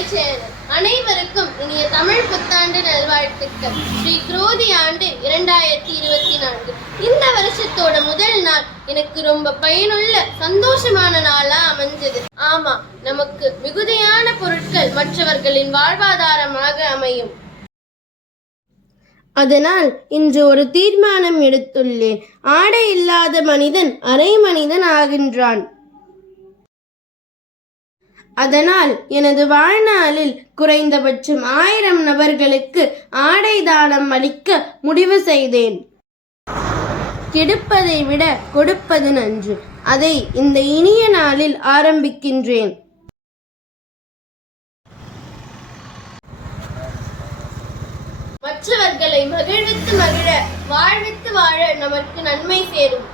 கலைச்சேனல் அனைவருக்கும் இனிய தமிழ் புத்தாண்டு நல்வாழ்த்துக்கள். ஸ்ரீ குரோதி ஆண்டு 2024 இந்த வருஷத்தோட முதல் நாள் எனக்கு ரொம்ப பயனுள்ள சந்தோஷமான நாளா அமைஞ்சது. ஆமா, நமக்கு மிகுதியான பொருட்கள் மற்றவர்களின் வாழ்வாதாரமாக அமையும். அதனால் இன்று ஒரு தீர்மானம் எடுத்துள்ளேன். ஆடை இல்லாத மனிதன் அரை மனிதன் ஆகின்றான். அதனால் எனது வாழ்நாளில் குறைந்தபட்சம் 1000 நபர்களுக்கு ஆடை தானம் அளிக்க முடிவு செய்தேன். கெடுப்பதை விட கொடுப்பது நன்று. அதை இந்த இனிய நாளில் ஆரம்பிக்கின்றேன். மற்றவர்களை மகிழ்வித்து மகிழ, வாழ்வித்து வாழ நமக்கு நன்மை சேரும்.